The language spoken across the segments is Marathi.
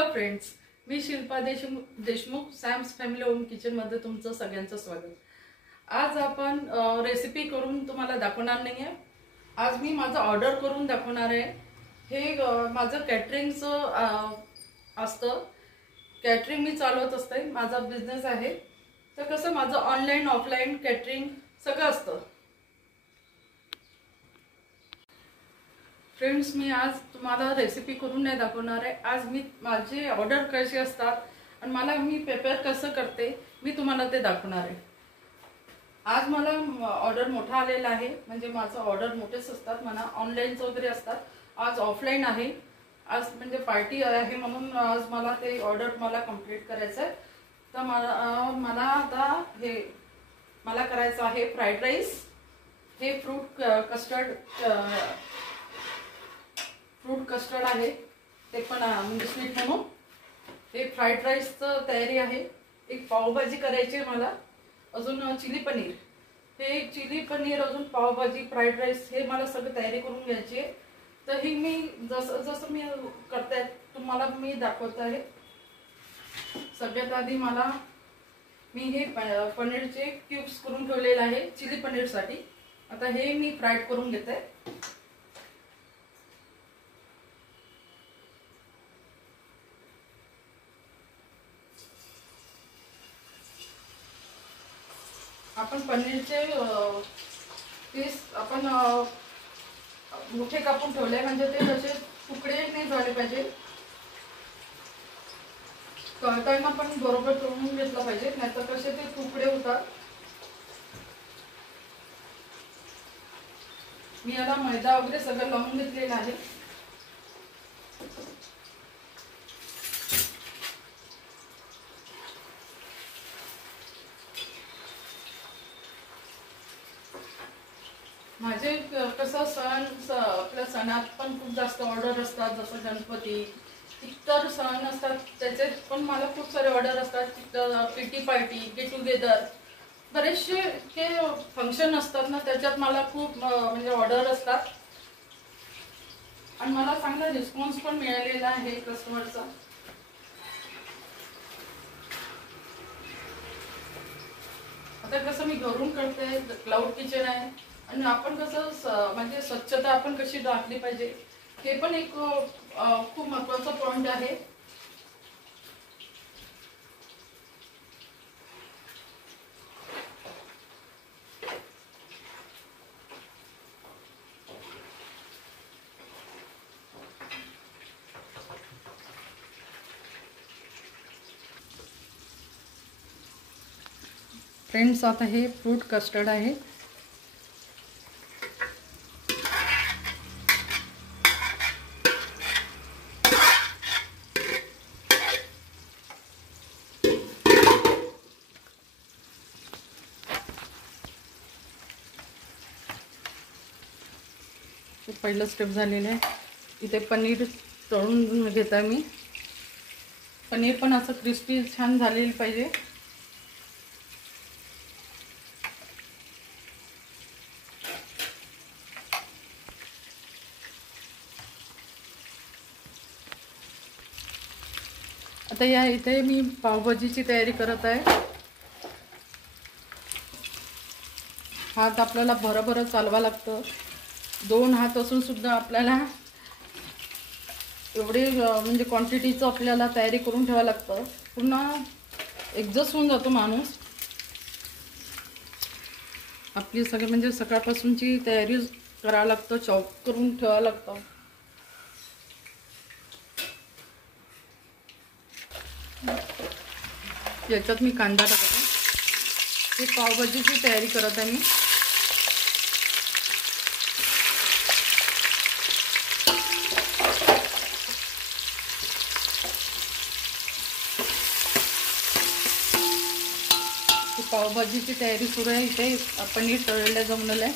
हॅलो फ्रेंड्स, मी Shilpa Deshmukh Sam's family home kitchen मध्ये तुमचं सगळ्यांचं स्वागत। आज आपण रेसिपी करून तुम्हाला दाखवणार नाहीये। आज मी माझं ऑर्डर करून दाखवणार आहे। हे माझं कॅटरिंगचं असतं। कॅटरिंग मी चालवत असते, माझा बिझनेस आहे। तर कसं माझं ऑनलाइन ऑफलाइन कॅटरिंग सगळं असतं। फ्रेंड्स, मी आज तुम्हाला रेसिपी करून नाही दाखवणार आहे। आज मी माझे ऑर्डर कसे असतात आणि मी प्रिपेअर कसं करते मी तुम्हाला ते दाखवणार आहे। आज मला ऑर्डर मोठा आलेला आहे, म्हणजे माझं ऑर्डर मोठेच असतात, मला ऑनलाइनच वगैरे असतात। आज ऑफलाइन आहे, आज म्हणजे पार्टी आहे म्हणून आज मला ते ऑर्डर कंप्लीट करायचं आहे। तर मला आता मला करायचं आहे फ्राईड राईस। हे फ्रूट कस्टर्ड आहे, ते पण म्हणजे स्वीट म्हणून। हे फ्राईड राईसचं तयारी आहे। एक पावभाजी करायची आहे मला, अजून चिली पनीर। हे चिली पनीर, अजून पावभाजी, फ्राईड राईस हे मला सगळं तयारी करून घ्यायची आहे। तर ही मी जसं मी करते तुम्हाला मी दाखवत आहे। सगळ्यात आधी मी हे पनीरचे क्यूब्स करून ठेवलेले आहे चिली पनीरसाठी। आता हे मी फ्राईड करून घेते। आपण पनीरचे पीस आपण मोठे कापून ठेवले, म्हणजे ते तसे तुकडे नाही झाले पाहिजे। तळताना पण बरोबर तळून घेतलं पाहिजे, नाहीतर कसे ते तुकडे होतात। मी याला मैदा वगैरे सगळं लावून घेतलेलं आहे। माझे कसं आपल्या सणात पण खूप जास्त ऑर्डर असतात, जसं गणपती, इतर सण असतात त्याचे पण मला खूप सारे ऑर्डर असतात। किटी पार्टी, गेट टुगेदर, बरेचसे जे फंक्शन असतात ना, त्याच्यात मला खूप म्हणजे ऑर्डर असतात आणि मला चांगला रिस्पॉन्स पण मिळालेला आहे कस्टमरचा। आता कसं मी घरून करते, क्लाउड किचन आहे, आणि आपण कसं म्हणजे स्वच्छता आपण कशी राखली पाहिजे हे पण एक खूप महत्त्वाचा पॉइंट आहे। फ्रेंड्स, आता हे फ्रूट कस्टर्ड आहे। पहिलं स्टेप झालेलं आहे। इथे पनीर तळून घेत आहे मी। पनीर पण असं क्रिस्पी छान झालेलं पाहिजे। आता इथे मी पावभाजीची तयारी करत आहे। हात आपल्याला भरभर चालवा लागतं, 2 हात असून सुद्धा आपल्याला एवढे म्हणजे क्वांटिटीचं आपल्याला तयारी करून ठेवावं लागतं। पुन्हा एक्झॉस्ट होऊन जातो माणूस। आपली सगळी म्हणजे सकाळपासूनची तयारी करावं लागतं, चॉप करून ठेवावं लागतं। याच्यात मी कांदा टाकते। हे पावभाजीची तयारी करत आहे मी। पावभाजीची तयारी सुरू आहे। इथे पनीर तळलेलं जमलेलं आहे।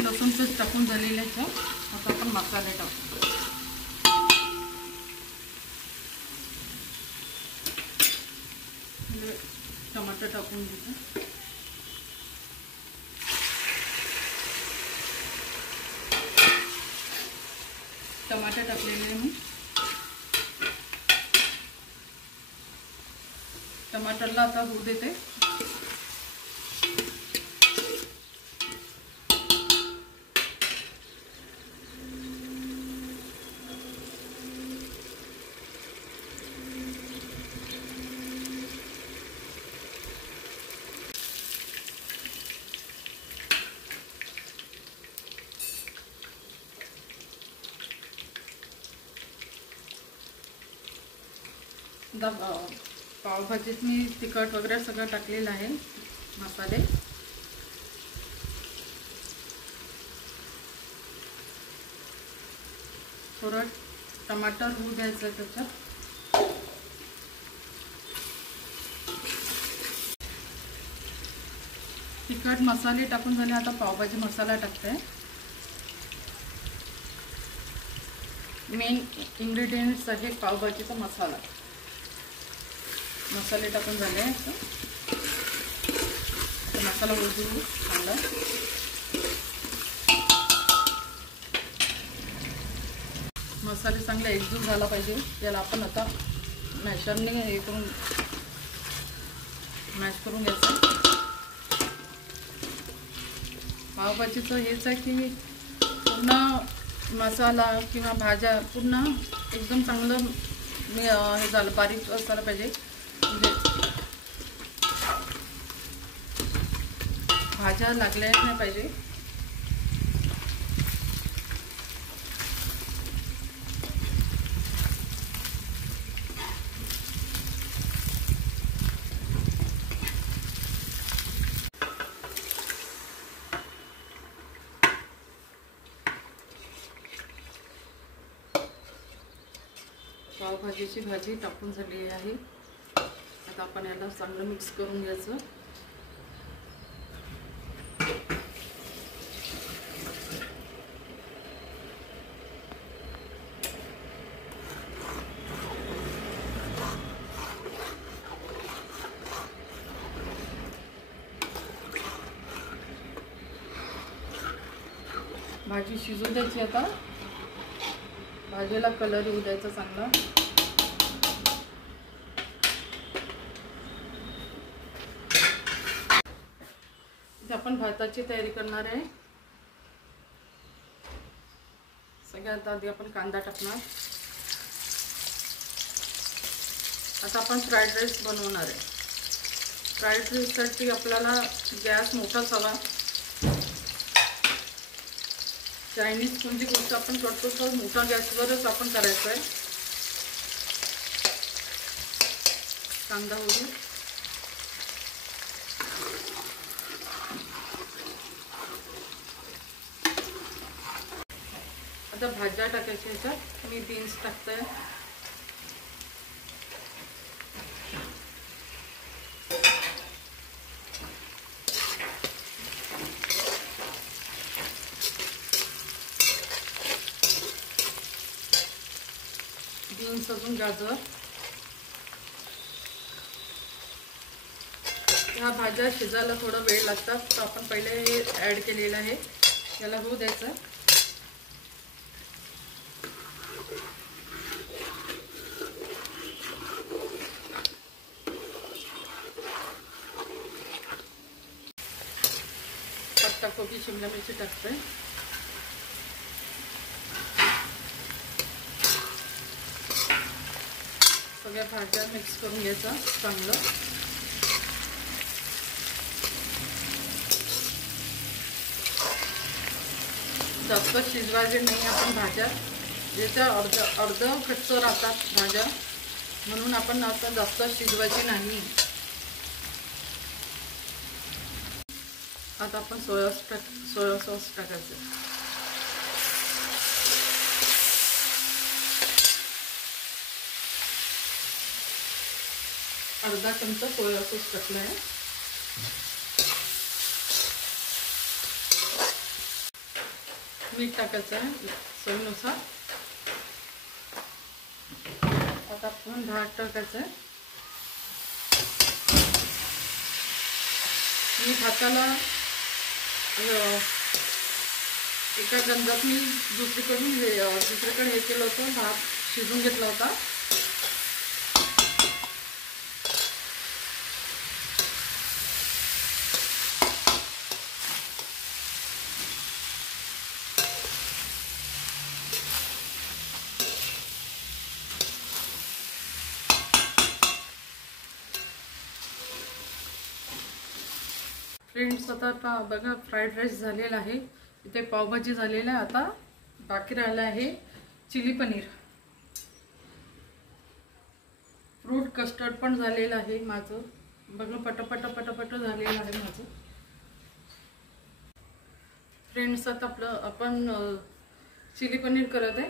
लसूण पेस्ट टाकून झालेलं आहे। आता आपण मसाले टाकू। टमाटर टाकून घेते. टमाटर टाकलेले आहे मी. टमाटरला आता होऊ देते. पावभाजीत मी तिखट वगैरे सगळं टाकलेलं आहे, मसाले. थोडं टमाटर होऊ द्यायचं त्याच्यात. तिखट मसाले टाकून झाले. आता पावभाजी मसाला टाकते. मेन इंग्रेडियंट्स आहे पावभाजीचा मसाला. मसाले टाकून झाले. आता मसाला उजू चांगला. मसाले चांगले एकजूट झाला पाहिजे. याला आपण आता मॅशरने हे करून मॅश करून घ्यायचं. पावभाजीचं हेच आहे की पूर्ण मसाला किंवा भाज्या पूर्ण एकदम चांगलं हे झालं, बारीक असायला पाहिजे. म्हणजे भाज्या लागल्या नाही पाहिजे. पावभाजीची भाजी टाकून झालेली आहे. आता आपण याला चांगलं मिक्स करून घ्यायचं. भाजी शिजू द्यायची. आता भाजीला कलर येऊ द्यायचा चांगला. आपण भाताची तयारी करणार आहे. सगळ्यात आधी आपण कांदा टाकणार. आता आपण फ्राईड राईस बनवणार आहे. फ्राईड राईससाठी आपल्याला गॅस मोठाच हवा. चायनीज कोणती गोष्ट आपण करतो तर मोठ्या गॅसवरच आपण करायचं आहे. कांदा होऊ. आता भाज्या टाकायच्या. ह्याच्यात मी बीन्स टाकते. बीन्स अजून गाजर. ह्या भाज्या शिजायला थोडा वेळ लागतात, तर आपण पहिले हे ॲड केलेलं आहे. याला होऊ द्यायचं. पत्ताकोबी, शिमला मिरची टाकते. सगळ्या भाज्या मिक्स करून घ्यायचं चांगलं. जास्त शिजवायचे नाही आपण भाज्या. ज्याच्या अर्ध कच्च राहतात भाज्या, म्हणून आपण आता जास्त शिजवायची नाही. आता आपण सोया सॉस टाकायचं. अर्धा चमचा सोया सॉस टाकला आहे. मीठ टाकायचं आहे चवीनुसार. आता आपण भात टाकायचं आहे. मी भाताला एका गंजात मी दुसरीकडे हे केलं होतं, भात शिजून घेतला होता. फ्रेंड्स, आता बघा फ्राईड राईस झालेला आहे, इथे पावभाजी झालेला आहे. आता बाकी राहिला आहे चिली पनीर. फ्रूट कस्टर्ड पण झालेलं आहे माझं. बघा पटापट झालेलं आहे माझं. फ्रेंड्स, आता आपण चिली पनीर करत आहे.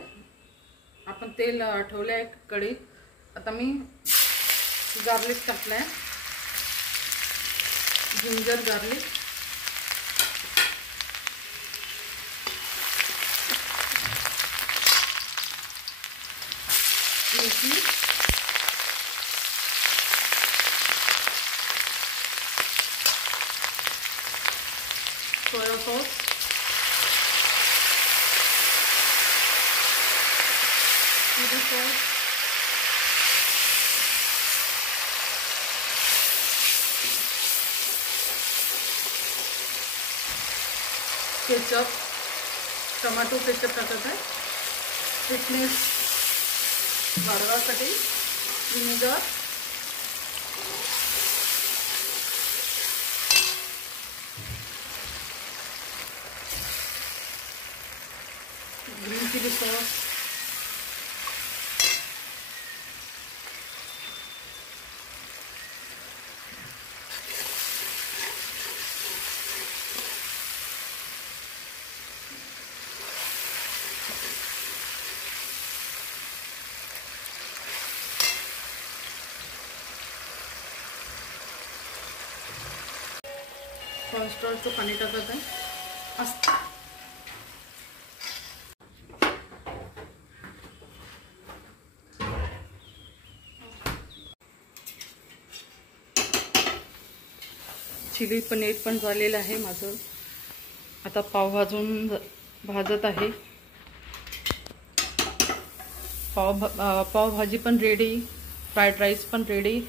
आपण तेल ठेवलं आहे कढईत. आता मी गार्लिक टाकलं आहे, जिंजर गार्लिक. मेथी, soya sauce, chilli sauce, ketchup, tomato ketchup टाकत आहे. स्वीटनेस वाढवासाठी विनेगर, ग्रीन चिली सॉस, कॉर्नस्टार्चचं पाणी टाकत आहे. चिली पनीर पण झालेलं आहे माझं. आता पाव भाजत आहे. पावभाजी पण रेडी, फ्राईड राईस पण रेडी.